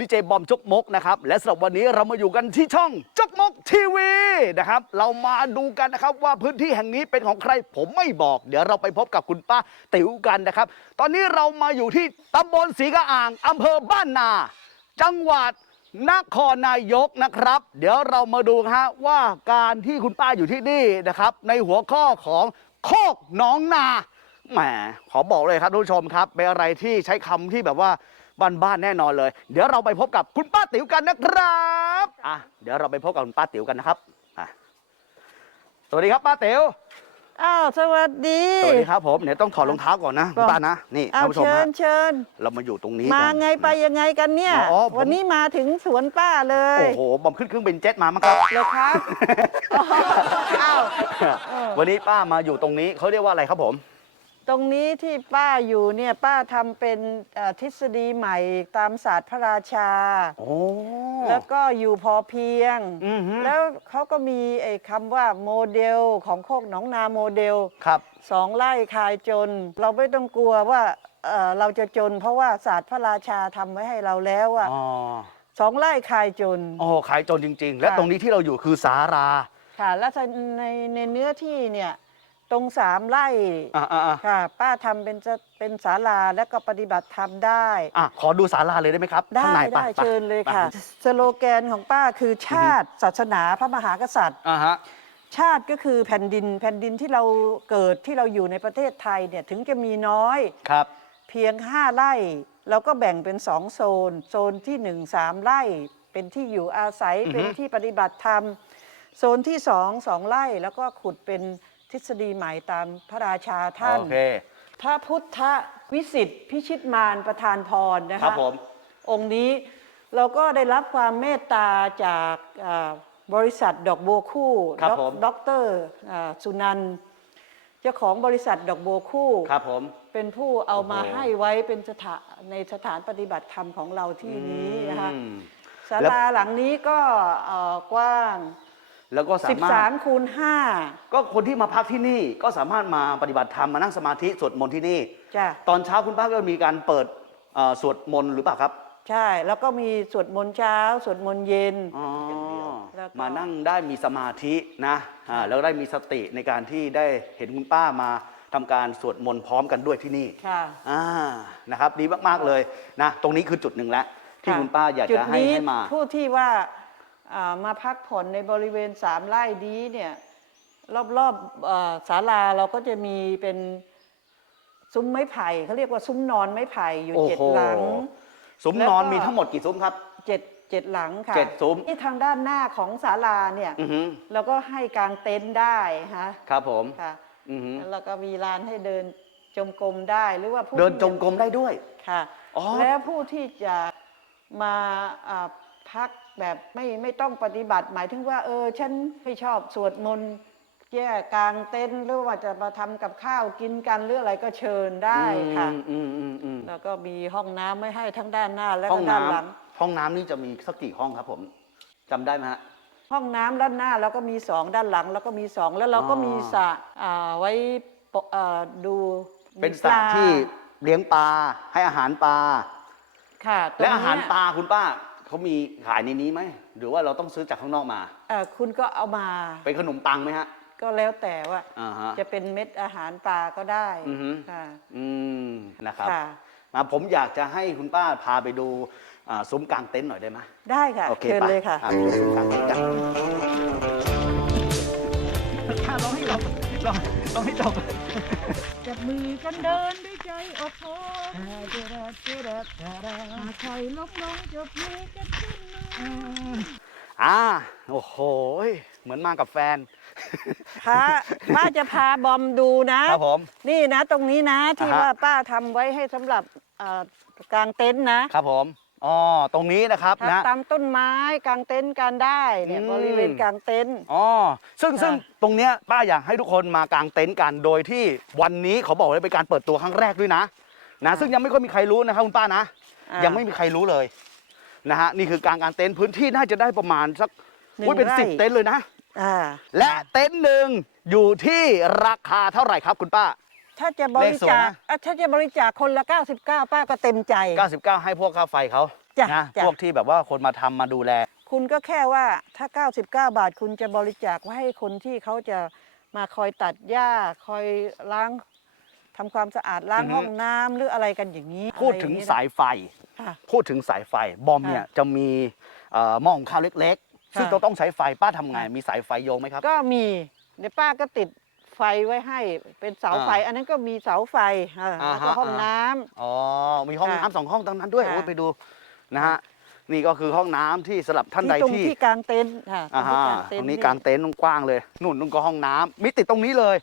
ดีเจบอมจกมกนะครับและสำหรับวันนี้เรามาอยู่กันที่ช่องจกมกทีวีนะครับเรามาดูกันนะครับว่าพื้นที่แห่งนี้เป็นของใครผมไม่บอก เดี๋ยวเราไปพบกับคุณป้าติ๋วกันนะครับ ตอนนี้เรามาอยู่ที่ตำบลศรีกระอ่างอำเภอบ้านนา จังหวัดนครนายกนะครับ เดี๋ยวเรามาดูฮะว่าการที่คุณป้าอยู่ที่นี่นะครับ ในหัวข้อของโคกหนองนาแหมขอบอกเลยครับทุกผู้ชมครับเป็นอะไรที่ใช้คำที่แบบว่า บ้านๆแน่นอนเลย เดี๋ยวเราไปพบกับคุณป้าติ๋วกันนะครับอะเดี๋ยวเราไปพบกับคุณป้าติ๋วกันนะครับอะสวัสดีครับป้าติ๋วอ้าวสวัสดี สวัสดีครับผมเดี๋ยวต้องถอดรองเท้าก่อนนะคุณป้านะนี่อ้าท่าวนผู้ชมเชิฮะญเชิญ เรามาอยู่ตรงนี้มากัน ไงไปยังไงกันเนี่ย อ๋อผม วันนี้มาถึงสวนป้าเลยโอ้โหบอมขึ้นเครื่องบินเจ็ตมามั้งครับเลยครับอ้าวเออวันนี้ป้ามาอยู่ตรงนี้เขาเรียกว่าอะไรครับผม ตรงนี้ที่ป้าอยู่เนี่ยป้าทำเป็นเอ่อทฤษฎีใหม่ตามศาสตร์พระราชา โอ้ แล้วก็อยู่พอเพียง อือฮึ แล้วเขาก็มีไอ้คำว่าโมเดลของโคกหนองนาโมเดล ครับ สองไร่คายจน เราไม่ต้องกลัวว่าเอ่อเราจะจน เพราะว่าศาสตร์พระราชาทำไว้ให้เราแล้วอะอ๋อ สองไร่คายจน โอ้ขายจนจริง ๆ และค่ะ ตรงนี้ที่เราอยู่คือสารา ค่ะ แล้วในในเนื้อที่เนี่ย ตรงสามไร่อ่าอ่าอ่าค่ะ ป้าทำเป็นจะเป็นศาลาแล้วก็ปฏิบัติธรรมได้ อะขอดูสาราเลยได้ไหมครับได้ข้างในปะได้ปะเชิญเลยค่ะ ปสโลแกนของป้าคือชาติศาสนาพระมหากษัตริย์ อ่าฮะ ชาติก็คือแผ่นดินแผ่นดินที่เราเกิดที่เราอยู่ในประเทศไทยเนี่ยถึงจะมีน้อย ครับ เพียง 5 ไร่เราก็แบ่งเป็น 2 โซน โซนที่ 1 3 ไร่ เป็นที่อยู่อาศัยอือฮึเป็นที่ปฏิบัติธรรม โซนที่ 2 2 ไร่แล้วก็ขุดเป็น ทฤษฎีใหม่ตามพระราชาท่าน โอเค พระพุทธวิสิทธิพิชิตมารประธานพรนะครัคะบผม องค์นี้เราก็ได้รับความเมตตาจากอ่าบริษัทดอกบัวคู่ครับด็อกผม ด็อกเตอร์อ่าสุนันท์เจ้าของบริษัทดอกบัวคู่ ครับผม เป็นผู้เอามาโอ้โห ให้ไว้เป็นสถานในสถานปฏิบัติธรรมของเราที่นี้นะคะอืม ศาลาหลังนี้ก็เอ่อกว้าง แล้วก็สามารถ13คูณก็คนที่มาพักที่นี่ก็สามารถมาปฏิบัติธรรมมานั่งสมาธิสวดมนต์ที่นี่5จ้ะตอนเช้าคุณป้าก็มีการเปิดเอ่อสวดมนต์หรือเปล่าครับใช่ แล้วก็มีสวดมนต์เช้าสวดมนต์เย็น อ๋อแล้วก็ มานั่งได้มีสมาธินะอ่าแล้วได้มีสติในการที่ได้เห็นคุณป้ามาทำการสวดมนต์พร้อมกันด้วยที่นี่ ค่ะ อ่า นะครับ ดีมาก ๆ เลยนะ ตรงนี้คือจุดหนึ่งแล้วที่ะคุณป้าอยากจุจะดให้นี้ให้มา ผู้ที่ว่าอ่า มาพักผ่อนในบริเวณสามไร่นี้เนี่ยรอบๆเอ่อศาลาเราก็จะมีเป็นซุ้มไม้ไผ่เขาเรียกว่าซุ้มนอนไม้ไผ่อยู่โอ้เจ็ดโหหลัง ซุ้มแล้วนอนก็มีทั้งหมดกี่ซุ้มครับเจ็ดเจ็ดหลังค่ะเจ็ดซุ้มที่ทางด้านหน้าของศาลาเนี่ยอือฮึเราก็ให้กางเต็นท์ได้ฮะครับผมค่ะอือฮึแล้วก็มีลานให้เดินจงกรมได้หรือว่าผู้เดินที่จงกรมได้ด้วยค่ะอ๋อแล้วผู้ที่จะมาอ่าพัก แบบไม่ไม่ต้องปฏิบัติ หมายถึงว่า เออ ฉันไม่ชอบสวดมนต์แย่กลางเต็นท์หรือว่าจะมาทำกับข้าวกินกันหรืออะไรก็เชิญได้ค่ะอืมอืมอืมแล้วก็มีห้องน้ำไม่ให้ทั้งด้านหน้าและห้อก็งด้านน้หลังำห้องน้ำนี่จะมีสักกี่ห้องครับผมจำได้ไหมฮะ ห้องน้ำด้านหน้าแล้วก็มีสองด้านหลัง แล้วก็มีสองแล้วเราก็อ๋อมีสระอ่าไว้ปะอ่าดูเป็นสระปลาที่เลี้ยงปลาให้อาหารปลาค่ะตงและเนี้ยอาหารปลาคุณป้า เขามีขายในนี้ไหม หรือว่าเราต้องซื้อจากข้างนอกมา เอ่อคุณก็เอามาเป็นขนมปังไหมฮะ ก็แล้วแต่ว่าอ่าฮะ จะเป็นเม็ดอาหารปลาก็ได้อือฮึ ค่ะอืมนะครับค่ะ มาผมอยากจะให้คุณป้าพาไปดูอ่าซุ้มกลางเต็นท์หน่อยได้ไหมได้ค่ะโอเคเชิญไปเลยค่ะพาไปดูซุ้มกลางเต็นท์กันข้าลองให้จบลองลองให้จบ จับมือกันเดินด้วยใจอดทนหากใครลบลงจับมือกันขึ้นมาอ่าโอ้โหเหมือนมากับแฟนพระป้าจะพาบอมดูนะ ครับผม นี่นะ ตรงนี้นะ ที่อ่าฮะ ว่าป้าทำไว้ให้สำหรับเอ่อกางเต็นท์นะ ครับผม อ๋อตรงนี้นะครับถ้านะตามต้นไม้กางเต็นท์กันได้เนี่ยอืมบริเวณกางเต็นท์ อ๋อซึ่งค่ะซึ่งตรงเนี้ยป้าอยากให้ทุกคนมากางเต็นท์กันโดยที่วันนี้เขาบอกว่าเป็นการเปิดตัวครั้งแรกด้วยนะนะซึ่งยังไม่ค่อยมีใครรู้นะครับคุณป้านะ อ่ายังไม่มีใครรู้เลยนะฮะนี่คือการกางเต็นท์พื้นที่น่าจะได้ประมาณสักหนึ่งอุ้ยเป็นไร่ สิบเต็นท์เลยนะ อ่าและเต็นท์หนึ่งอยู่ที่ราคาเท่าไหร่ครับคุณป้า ถ้าจะบริเลขสวยจาคนะอะถ้าจะบริจาคคนละ 99 ป้าก็เต็มใจ 99 ให้พวกค่าไฟเขาจ้ะนะจ้ะ พวกที่แบบว่าคนมาทำมาดูแล คุณก็แค่ว่าถ้า 99 บาทคุณจะบริจาคไว้ให้คนที่เขาจะมาคอยตัดหญ้า คอยล้างทำความสะอาดล้างอือฮึ ห้องน้ำหรืออะไรกันอย่างนี้พูดถึงอะไรอสายไฟ ค่ะ พูดถึงสายไฟบอมเนี่ยค่ะจะมีเอ่อหม้อหุงข้าวเล็กๆ ซึ่งค่ะต้องต้องใช้ไฟป้าทำไงค่ะมีสายไฟโยงไหมครับ ก็มีเดี๋ยวป้าก็ติด ไฟไว้ให้ เป็นเสาไฟ อ่าอันนั้นก็มีเสาไฟอ่าอ่าแล้วก็ฮะ ห้องอ่าน้ำ อ๋อ มีห้องค่ะน้ำสองห้องตรงนั้นด้วยค่ะ โอ้ยไปดูนะฮะ นี่ก็คือห้องน้ำที่สำหรับท่านใดที่ตรงที่ที่กลางเต็นท์ค่ะตรอ่างที่ฮะกลางเต็ตนรท์งนี้กลางเต็นท์กว้างเลย นู่นนู่นก็ห้องน้ำมีติดตรงนี้เลย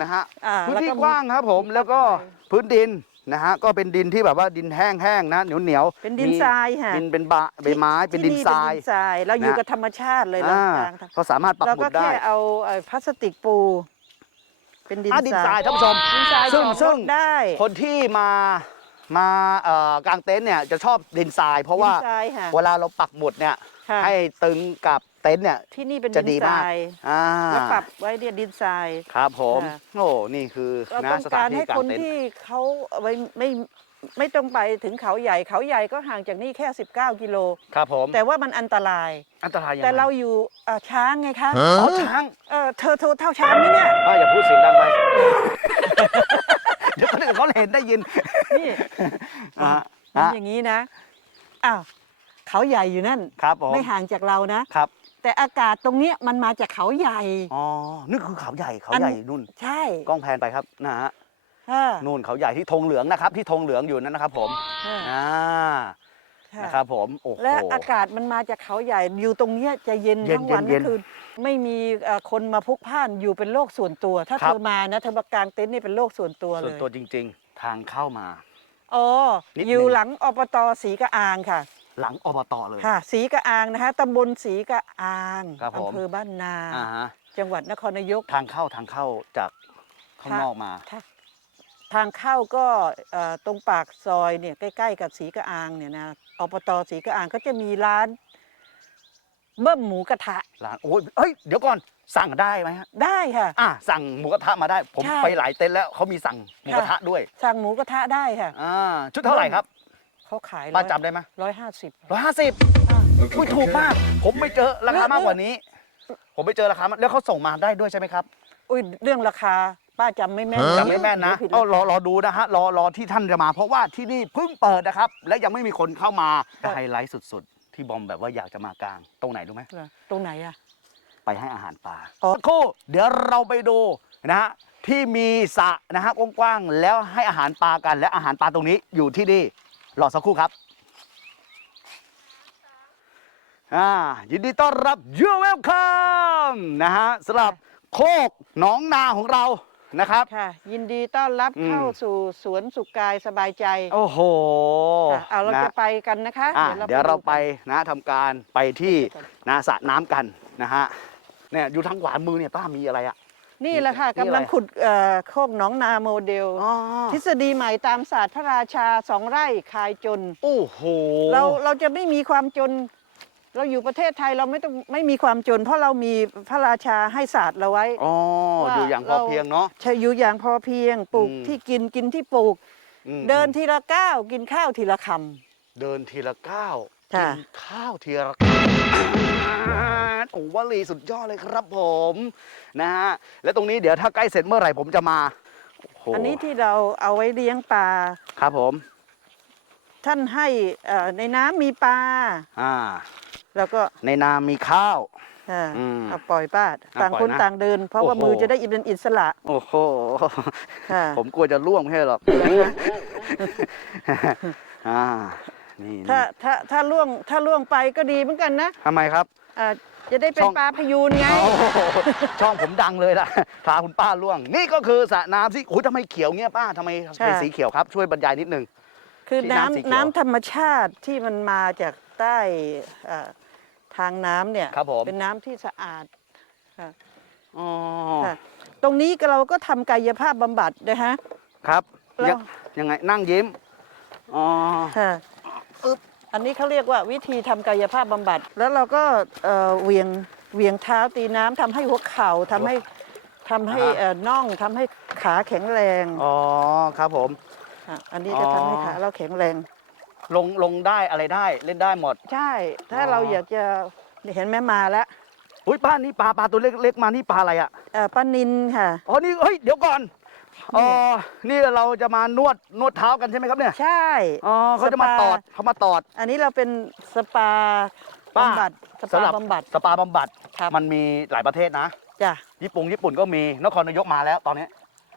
นะฮะ อ่าพื้นแล้วที่ก็มี กว้างครับผมมีแล้วก็ไฟพื้นดินนะฮะก็เป็นดินที่แบบว่าดินแห้งๆนะเหนียวเหนียวๆเป็นดินมีทรายค่ะดินเป็นบะใบไม้เป็นดินที่ทราย เป็นดินทราย เราอยู่นะ กับธรรมชาติเลยเราอ่ากลางทางก็สามารถปักเราหมุก็ดได้ แค่เอาเอ่อพลาสติกปู เป็นดินอะดินททรารายยท่านผู้ชม ดินทรายซึ่งจอดรถซึ่ง ได้ คนที่มามาเอ่อกางเต็นท์เนี่ยจะชอบดินทราย เพราะว่าดินทรายค่ะเวลาเราปักหมุดเนี่ยค่ะ ให้ตึงกับเต็นท์เนี่ยที่นี่เป็นจะดิดีนทมากรายอ่าแล้วปรับไว้เนี่ยดินทราย ครับผมค่ะ โอ้นี่คือเรานะต้องสถาการนที่ให้กาคงนเต็นท์ ที่เขาเอาไว้ไม่ ไม่ต้องไปถึงเขาใหญ่เขาใหญ่ก็ห่างจากนี่แค่ 19 กิโล ครับผม แต่ว่ามันอันตราย อันตรายยังไงแต่เราอยู่เอ่อช้างไงคะอ๋อช้างเออเธอเธอเท่าช้างไหมเนี่ยอะอย่าพูดเสียงดังไป เดี๋ยวคนอื่นเขาเห็นได้ยินนี่อะมันอะอย่างนี้นะ อ้าว เขาใหญ่อยู่นั่น ครับผม ไม่ห่างจากเรานะ ครับ แต่อากาศตรงเนี้ยมันมาจากเขาใหญ่ อ๋อนี่คือเขาใหญ่เขาอันใหญ่นู่น ใช่ กล้องแพนไปครับนะฮะ ค่ะ นู่นเขาใหญ่ที่ธงเหลืองนะครับ ที่ธงเหลืองอยู่นั่นนะครับ ผมค่ะอ่าค่ะนะครับ ผมโอ้โห และอากาศมันมาจากเขาใหญ่อยู่ตรงเนี้ยจะเย็นเย็นทั้งวันเย็ก็นคือไม่มีเอ่อคนมาพลุกพล่านอยู่เป็นโลกส่วนตัว ถ้าครัเธบ อมานะเธอมากางเต็นท์นี่เป็นโลกส่วนตัวเลส่วนยตัวจริง ๆ ทางเข้ามา อ๋อนิดอยู่หนึ่งหลังอบตศรีกระอางค่ะ หลังอบตเลย ค่ะศรีกระอางนะคะตำบลศรีกระอางครับผม อำเภอบ้านนา อ่าฮะจังหวัดนครนายก ทางเข้าทางเข้าจากข้างนอกมาทาง ทางเข้าก็เอ่อตรงปากซอยเนี่ยใกล้ ๆ กับศรีกระอางเนี่ยนะอบตศรีกระอางก็จะมีร้านเบิ้มหมูกระทะร้านโอ้ยเฮ้ยเดี๋ยวก่อนสั่งได้ไหมฮะได้ค่ะ อะสั่งหมูกระทะมาได้ ผมใช่ ไปหลายเต็นท์แล้วเขามีสั่งหมูกระทะด้วยสั่งหมูกระทะได้ค่ะอ่าชุดเท่าไหร่ครับเขาขายป้าจำได้ไหมร้อยห้าสิบ ร้อยห้าสิบอุ้ยถูกมาก ผมไม่เจอราคามากกว่านี้ ผมไปเจอราคามาแล้วเขาส่งมาได้ด้วยใช่ไหมครับ อุ้ยเรื่องราคา ป้าจำไม่แม่นจำไม่แม่นนะเดี๋ยวผิดเอารอรอดูนะฮะรอรอที่ท่านจะมา เพราะว่าที่นี่เพิ่งเปิดนะครับ และยังไม่มีคนเข้ามาไฮไลท์สุดๆ ที่บอมแบบว่าอยากจะมากลาง ตรงไหนรู้ไหมเหรอตรงไหนอะ ไปให้อาหารปลาอ๋อ สักครู่เดี๋ยวเราไปดูนะฮะที่มีสระนะฮะกว้างๆแล้วให้อาหารปลากันและอาหารปลาตรงนี้อยู่ที่นี่รอสักครู่ครับอ่ายินดีต้อนรับ you welcome นะฮะสำหรับโคกหนองนาของเรา นะครับ ค่ะ ยินดีต้อนรับอืมเข้าสู่สวนสุขกายสบายใจโอ้โหค่ะเอาเรานะจะไปกันนะคะอะเดี๋ยวเราไปดูนะทำการไปที่กันนะสระน้ำกันนะฮะเนี่ยอยู่ทางขวามือเนี่ยป้ามีอะไรอะ นี่แหละค่ะนี่อะไร กำลังขุดเอ่อโคกหนองนาโมเดล อ๋อทฤษฎีใหม่ตามศาสตร์พระราชาสองไร่คายจน โอ้โห เราเราจะไม่มีความจน เราอยู่ประเทศไทยเราไม่ต้องไม่มีความจน เพราะเรามีพระราชาให้ศาสตร์เราไว้ อ๋อว่าอยู่อย่างพอเราเพียงเนาะ ใช่อยู่อย่างพอเพียงปลูกอืม ที่กินกินที่ปลูก อืมเดินทีละก้าวกินข้าวทีละค เดินทีละก้าวค่ะกินข้าวทีละก้าวโอ้วลีสุดยอดเลยครับผมนะฮะและตรงนี้เดี๋ยวถ้าใกล้เสร็จเมื่อไหร่ผมจะมาโโหำอันนี้ที่เราเอาไว้เลี้ยงปลาครับผม ท่านให้เอ่อในน้ำมีปลา อ่า แล้วก็ในนามีข้าว อ่าอืมเอาปล่อยป้าอะต่างปล่อยคนนะต่างเดิน เพราะว่าโอ้โห มือจะได้อิเป็นอิสระ โอ้โห ค่ะ ผมกลัวจะล่วงไม่ใช่หรอกอ่านี่ถ้านี่ถ้าถ้าล่วงถ้าล่วงไปก็ดีเหมือนกันนะทำไมครับ อ่าจะได้เป็นช่อง ปลาพยูนไง โอ้โหช่องผมดังเลยล่ะพาคุณป้าล่วง นี่ก็คือสระน้ำที่โอ้ยทำไมเขียวเงี้ยป้าทำไมใช่ เป็นสีเขียวครับ ช่วยบรรยายนิดนึง คือที่น้ำสีเขียวน้ำน้ำธรรมชาติที่มันมาจากใต้เอ่อ ทางน้ำเนี่ยครับผม เป็นน้ำที่สะอาดค่ะอ๋อค่ะตรงนี้ก็เราก็ทำกายภาพบำบัดนะฮะ ครับแล้ว ยังยังไงนั่งยิ้มอ๋อค่ะอันนี้เขาเรียกว่าวิธีทำกายภาพบำบัด แล้วเราก็เอ่อเหวียงเหวียงเท้าตีน้ำทำให้หัวเข่าทำให้ทำให้อ่าฮะเอ่อน่องทำให้ขาแข็งแรงอ๋อครับผม ค่ะอันนี้จะทำให้ขาเราแข็งแรง ลงลงได้อะไรได้เล่นได้หมด ใช่ ถ้าอ๋อ เราอยากจะเห็นแม่มาแล้วอุ้ยป้านี่ปลาปลาตัวเล็กๆมานี่ปลาอะไรอะเอ่อป้านินค่ะ อ๋อนี่เฮ้ยเดี๋ยวก่อนอ๋อนี่เราจะมานวดนวดเท้ากันใช่ไหมครับเนี่ยใช่ อ๋อเขาจะมาสปา ตอดเขามาตอด อันนี้เราเป็นสปาป้า บำบัดสสำหปารับบำบัด สปาบำบัดครับ มันมีหลายประเทศนะ จ้ะญี่ปุ่งญี่ปุ่นก็มีนครนายกมาแล้วตอนนี้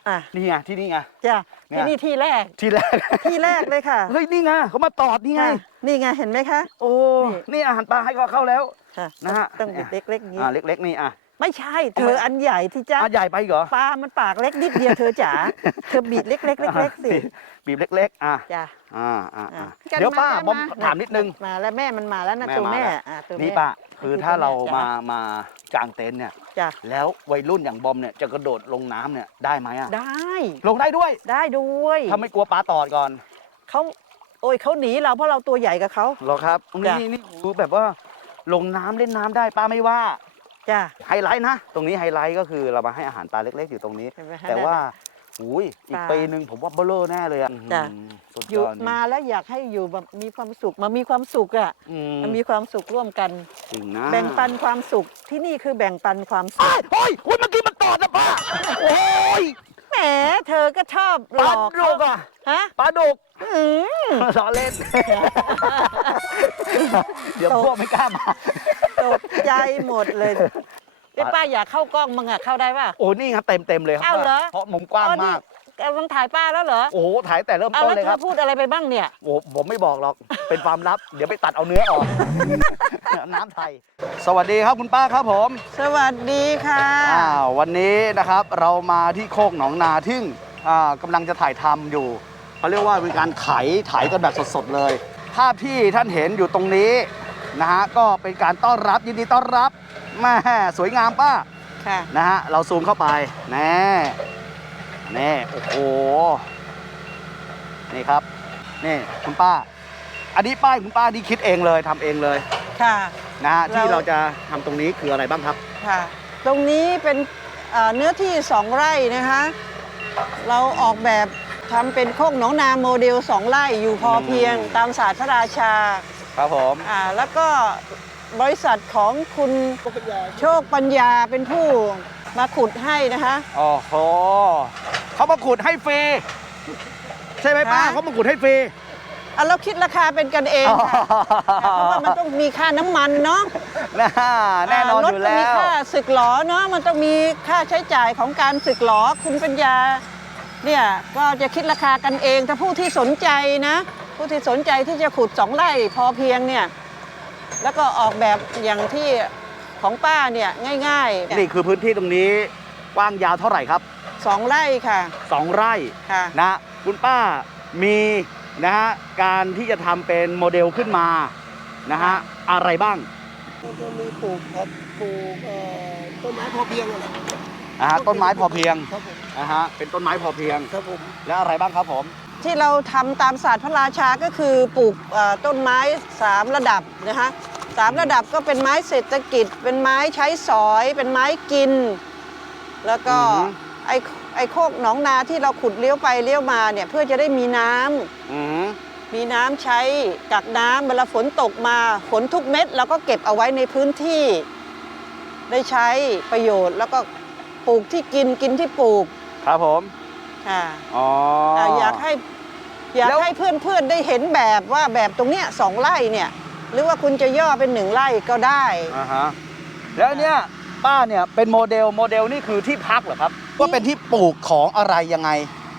อะนี่ไงที่นี่ไง จ้ะเนี่ย ที่นี่ที่แรก ที่แรก ที่แรกเลยค่ะเฮ้ยนี่ไงเขามาตอดนี่ไง ค่ะนี่ไงเห็นไหมคะ โอ้นี่นี่อาหารปลาให้เขาเข้าแล้ว ค่ะนะฮะ ต้องบิดเล็กๆอย่างนี้ อ่าเล็ก ๆ นี่อะไม่ใช่เธออันใหญ่ที่จ้าอะใหญ่ไปอีกเหรอปลามันปากเล็กนิดเดียวเธอจ๋า เธอบีบเล็กๆเล็กๆสิบีบเล็ก ๆ อะจ้ะ อ่าอ่าอะอะเดี๋ยวป้ากันบอมกันถามนิดนึง มาแล้วแม่มันมาแล้วนะแม่ตัวมาแม่แล้วอะตัวนี่แม่ ป้าคือถ้าเราตัวมาแจ้ะมา กางเต็นท์เนี่ยจ้ะแล้ววัยรุ่นอย่างบอมเนี่ยจะกระโดดลงน้ำเนี่ยได้ไหมอะได้ ลงได้ด้วยได้ด้วยถ้าไม่กลัวปลาตอดก่อนเขาโอ้ยเขาหนีเราเพราะเราตัวใหญ่กับเขาเหรอครับจ้ะนี่นี่คือแบบว่าลงน้ำเล่นน้ำได้ป้าไม่ว่าจ้ะไฮไลท์นะ ตรงนี้ไฮไลท์ก็คือเรามาให้อาหารปลาเล็ก ๆ อยู่ตรงนี้เห็นไหมคะแต่ว่า อุ้ยอีกปลาปีหนึ่งผมว่าเบลเลอร์แน่เลยอะจ้ะอืมสุดอยยู่อดมาแล้วอยากให้อยู่แบบมีความสุขมามีความสุขอะอืมมันมีความสุขร่วมกัน จริงนะแบ่งปันความสุขที่นี่คือแบ่งปันความสุเอ้ขยเฮ้ยเฮ้ยเมื่อกี้มันตอดนะป้าโอ้ยแหมเธอก็ชอบหปลลาอกดุเขากอะฮะปลาดุกอืมล้อเล่น เดี๋ยวพวกไม่กล้ามา ตกใจหมดเลย เอ้ยป้าอยากเข้ากล้องมึงอะเข้าได้ป่ะ โอ้นี่ครับเต็มเต็มๆเลยครัเอ้าเหรอ เพราะมุมกว้างอ๋อนี่มากกำลังถ่ายป้าแล้วเหรอโอ้โหถ่ายแต่เริ่มเอาต้นแล้วเลยเธครัอบพูดอะไรไปบ้างเนี่ย โอ้ผมไม่บอกหรอกเป็นความลับ เดี๋ยวไปตัดเอาเนื้อออก น้ำไทย สวัสดีครับคุณป้าครับผมสวัสดีค่ะ อ่าวันนี้นะครับเรามาที่โคกหนองนาทึ่งอ่ากำลังจะถ่ายทำอยู่เขาเรียกว่าเป็นการไถไถกันแบบสดๆเลย ภาพที่ท่านเห็นอยู่ตรงนี้นะฮะก็เป็นการต้อนรับยินดีต้อนรับ แม่สวยงามป้าค่ะนะฮะเราซูมเข้าไปแน่แน่โอ้โหนี่ครับนี่คุณป้า อันนี้ป้ายคุณป้าที่คิดเองเลยทำเองเลยค่ะนะฮะที่เราเราจะทำตรงนี้คืออะไรบ้างครับค่ะ ตรงนี้เป็นเอ่อเนื้อที่สองไร่นะคะ เราออกแบบทำเป็นโคกหนองนาโมเดลสองไร่อยู่พอเพียงอืมตามศาสตร์พระราชา ครับผมอ่าแล้วก็ บริษัทของคุณโชคปัญญาเป็นผู้มาขุดให้นะคะโอ้โหเขามาขุดให้ฟรีใช่ไหมป้าฮะเขามาขุดให้ฟรีอะเราคิดราคาเป็นกันเองค่ะค่ะเพราะว่ามันต้องมีค่าน้ำมันเนาะน่าแน่นอนอยู่รถก็แล้มีวค่าสึกหลอเนาะมันต้องมีค่าใช้จ่ายของการสึกหลอคุณปัญญาเนี่ยก็จะคิดราคากันเองถ้าผู้ที่สนใจนะ ผู้ที่สนใจที่จะขุดสองไร่พอเพียงเนี่ย แล้วก็ออกแบบอย่างที่ของป้าเนี่ยง่ายๆนี่คือพื้นที่ตรงนี้กว้างยาวเท่าไหร่ครับสองไร่ค่ะสองไร่ค่ะนะคุณป้ามีนะฮะการที่จะทำเป็นโมเดลขึ้นมานะฮะอะไรบ้างก็จะมีปลูกครับปลูกเอ่อต้นไม้พอเพียงอะไรนะฮะต้นไม้พอเพียงครับผมนะฮะเป็นต้นไม้พอเพียงครับผมและอะไรบ้างครับผม ที่เราทำตามศาสตร์พระราชาก็คือปลูกเอ่อต้นไม้สามระดับนะคะสามระดับก็เป็นไม้เศรษฐกิจ เป็นไม้ใช้สอย เป็นไม้กิน แล้วก็อือฮึไอ้ไอ้โคกหนองนาที่เราขุดเลี้ยวไปเลี้ยวมาเนี่ยเพื่อจะได้มีน้ำอืมมีน้ำใช้กักน้ำเวลาฝนตกมาฝนทุกเม็ดเราก็เก็บเอาไว้ในพื้นที่ ได้ใช้ประโยชน์แล้วก็ปลูกที่กินกินที่ปลูก ครับผม ค่ะอ๋ออ่าอยากให้อยากแล้วให้เพื่อนๆได้เห็นแบบว่าแบบตรงเนี้ยสองไร่เนี่ย หรือว่าคุณจะย่อเป็นหนึ่งไร่ก็ได้ อ่าฮะแล้วเนี่ยป้าเนี่ยเป็นโมเดลโมเดลนี่คือที่พักเหรอครับว่าเป็นที่ปลูกของอะไรยังไง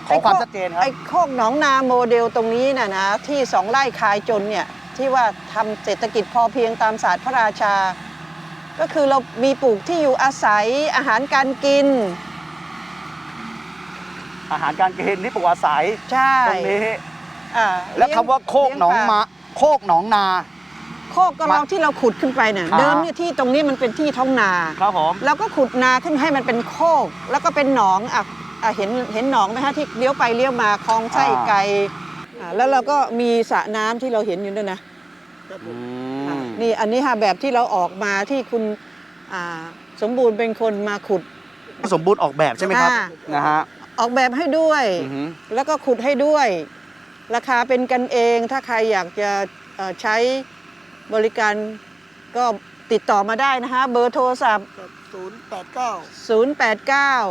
ขอความชัดเจนครับ ไอ้โคกหนองนาโมเดลตรงนี้น่ะนะที่สองไร่คายจนเนี่ย ที่ว่าทำเศรษฐกิจพอเพียงตามศาสตร์พระราชา ก็คือเรามีปลูกที่อยู่อาศัยอาหารการกิน อาหารการกินที่ปลูกอาศัยใช่ตรงนี้อ่าและเยงคำว่าโคกหนองเลี้ยปลมาโคกหนองนา โคกก็เราที่เราขุดขึ้นไปเนี่ยอ่าเดิมเนี่ยที่ตรงนี้มันเป็นที่ท้องนาครับผมเราก็ขุดนาขึ้นให้มันเป็นโคก แล้วก็เป็นหนองอะอะเห็นเห็นหนองไหมฮะที่เลี้ยวไปเลี้ยวมาคลองไส้ไก่อะแล้วเราก็มีสระน้ำที่เราเห็นอยู่ด้วยนะครับผอืมอะมนี่อันนี้ค่ะแบบที่เราออกมาที่คุณอ่าสมบูรณ์เป็นคนมาขุด สมบูรณ์ออกแบบใช่ไหมครับอ่านะฮะ ออกแบบให้ด้วย อือฮึแล้วก็ขุดให้ด้วย ราคาเป็นกันเอง ถ้าใครอยากจะเอ่อใช้บริการก็ติดต่อมาได้นะคะ เบอร์โทรศัพท์ศูนย์แปดเก้า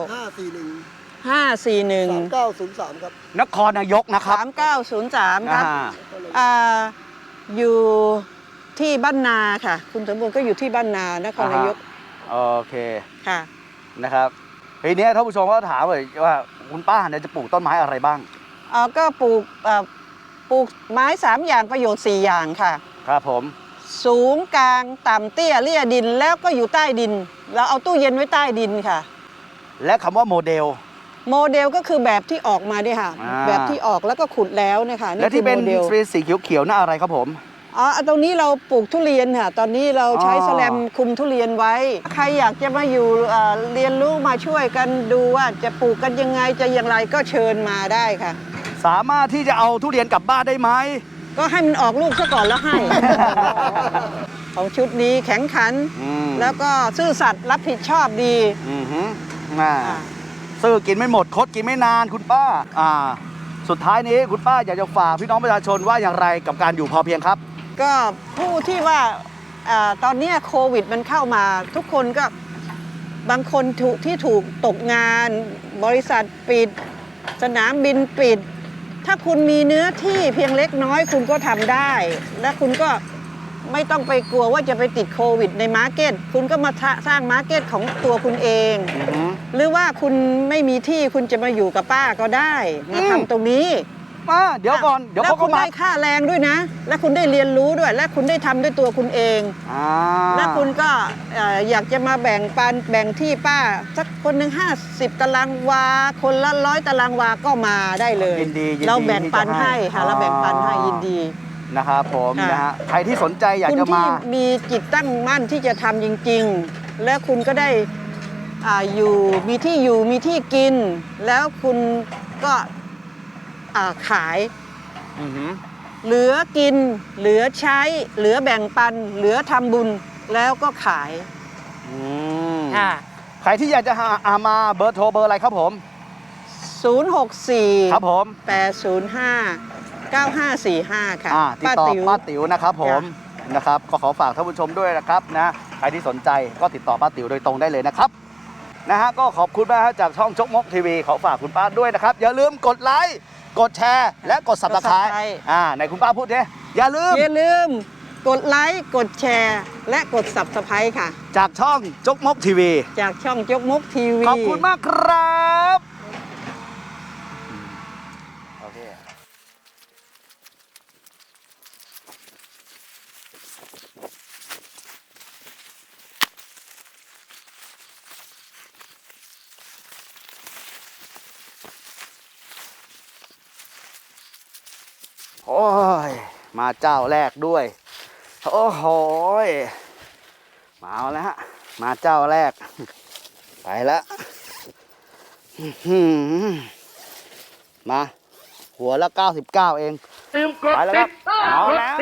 089 ห้าสี่หนึ่ง541สามเก้าศูนย์สามครับ นครนายกนะครับ3903 ครับ อ่า อ่าอยู่ที่บ้านนาค่ะ คุณสมบูรณ์ก็อยู่ที่บ้านนานครนายกโอเคค่ะ นะครับทีนี้ท่านผู้ชมก็ถามเลยว่า คุณป้าเนี่ยจะปลูกต้นไม้อะไรบ้างเอ่อก็ปลูกเอ่อปลูกไม้3อย่างประโยชน์4อย่างค่ะ ครับผมสูงกลางต่ำเตี้ยเลี่ยดินแล้วก็อยู่ใต้ดิน เราเอาตู้เย็นไว้ใต้ดินค่ะ และคำว่าโมเดล โมเดลก็คือแบบที่ออกมาเนี่ยค่ะ อ่า แบบที่ออกแล้วก็ขุดแล้วเนยคะและที่เป็นคือโมเดล ฟรีสีเขียวๆนั่นอะไรครับผม อ๋อตรงนี้เราปลูกทุเรียนค่ะตอนนี้เราใช้อ๋อ แสแลมคุมทุเรียนไว้ ใครอยากจะมาอยู่เอ่อเรียนรู้มาช่วยกันดูว่าจะปลูกกันยังไงจะอย่างไรก็เชิญมาได้ค่ะ สามารถที่จะเอาทุเรียนกลับบ้านได้ไหม ก็ให้มันออกลูกซะก่อนแล้วให้ ของชุดนี้แข็งขัน อืม แล้วก็ซื่อสัตย์รับผิดชอบดี อือหืออ่าอ่าซื้อกินไม่หมดคดกินไม่นานคุณป้า อ่า สุดท้ายนี้คุณป้าอยากจะฝากพี่น้องประชาชนว่าอย่างไรกับการอยู่พอเพียงครับ ก็ผู้ที่ว่าอาตอนเนี้ยโควิดมันเข้ามา ทุกคนก็บางคนถูกที่ถูกตกงาน บริษัทปิด สนามบินปิด ถ้าคุณมีเนื้อที่เพียงเล็กน้อยคุณก็ทำได้ และคุณก็ไม่ต้องไปกลัวว่าจะไปติดโควิดในมาร์เก็ต คุณก็มาทะสร้างมาร์เก็ตของตัวคุณเอง อือหือ หรือว่าคุณไม่มีที่คุณจะมาอยู่กับป้าก็ได้มาอืม ทำตรงนี้ มาเดี๋ยวก่อน เดี๋ยวแล้วเขาก็คุณมา ได้ค่าแรงด้วยนะ และคุณได้เรียนรู้ด้วย และคุณได้ทำด้วยตัวคุณเอง อ่าและคุณก็เอ่ออยากจะมาแบ่งปันแบ่งที่ป้า สักคนหนึ่งห้าสิบตารางวา คนละร้อยตารางวาก็มาได้เลย ยินดียินดีเราแบ่งปันที่จะให้ค่ะเราแบ่งปันให้ยินดี นะครับผมค่ะ นะฮะใครที่สนใจอยากคุณจะมา ที่มีจิตตั้งมั่นที่จะทำจริง ๆ และคุณก็ได้อ่าอยู่มีที่อยู่มีที่กิน แล้วคุณก็ อ่าขาย อือหือเหลือกิน เหลือใช้ เหลือแบ่งปัน เหลือทำบุญแล้วก็ขายอืมค่ะใครที่อยากจะหาอามาเบอร์โทรเบอร์อะไรครับผม 064 ครับผม 805 9545 ค่ะอ่าติดต่อติ๋วป้าติ๋วนะครับผมนะครับก็ขอฝากท่านผู้ชมด้วยนะครับนะใครที่สนใจก็ติดต่อป้าติ๋วโดยตรงได้เลยนะครับนะฮะก็ขอบคุณมากฮะจากช่องจกมกทีวีขอฝากคุณป้าด้วยนะครับ อย่าลืมกดไลค์ กดแชร์และกดสับตะไคร้ Subscribe อ่าไหนคุณป้าพูดดิอย่าลืม อย่าลืมกดไลค์กดแชร์ และกด Subscribe ค่ะ จากช่องจกมกทีวี จากช่องจกมกทีวี ขอบคุณมากครับ โอ้ย มาเจ้าแรกด้วย โอ้โหยมาเอาแล้วฮะ มาเจ้าแรก ไปแล้วอื้อหือมา หัวละ99เองไปแล้วครับเอาแล้ว